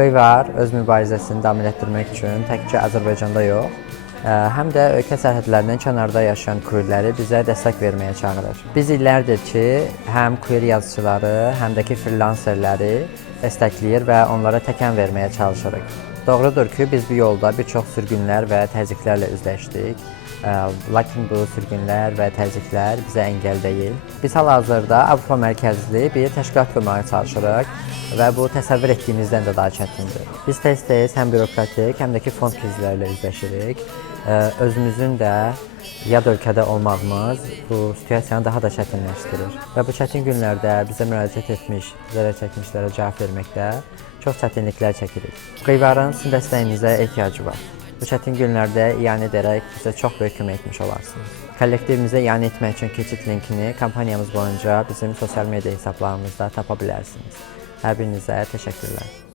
Qıyvar öz mübarizəsini davam etdirmək üçün təkcə Azərbaycanda yox, həm də ölkə sərhədlərindən kənarda yaşayan queerləri bizə dəstək verməyə çağırır. Biz illərdir ki, həm queer yazıçıları, həm də ki freelancerləri dəstəkləyir və onlara təkan verməyə çalışırıq. Doğrudur ki, biz bu yolda bir çox sürgünlər və təzyiqlərlə üzləşdik. Lakin bu sürgünlər və təzyiqlər bizə əngəl deyil. Biz hal-hazırda Avropa mərkəzli bir təşkilat qurmağa çalışırıq və bu təsəvvür etdiyimizdən də daha çətindir. Biz tez-tez həm bürokratik, həm də ki fond krizlərlə üzləşirik. Özümüzün də yad ölkədə olmağımız bu situasiyanı daha da çətinləşdirir. Və bu çətin günlərdə bizə müraciət etmiş, zərər çəkmişlərə cavab verməkdə çox çətinliklər çəkirik. Qıyvarın sizin dəstəyinizə ehtiyacı var. Bu çətin günlərdə iyanə edərək bizə çox böyük kömək etmiş olarsınız. Kollektivimizə iyanə etmək üçün keçid linkini kampaniyamız boyunca bizim sosial media hesablarımızda tapa bilərsiniz. Hər birinizə təşəkkürlər.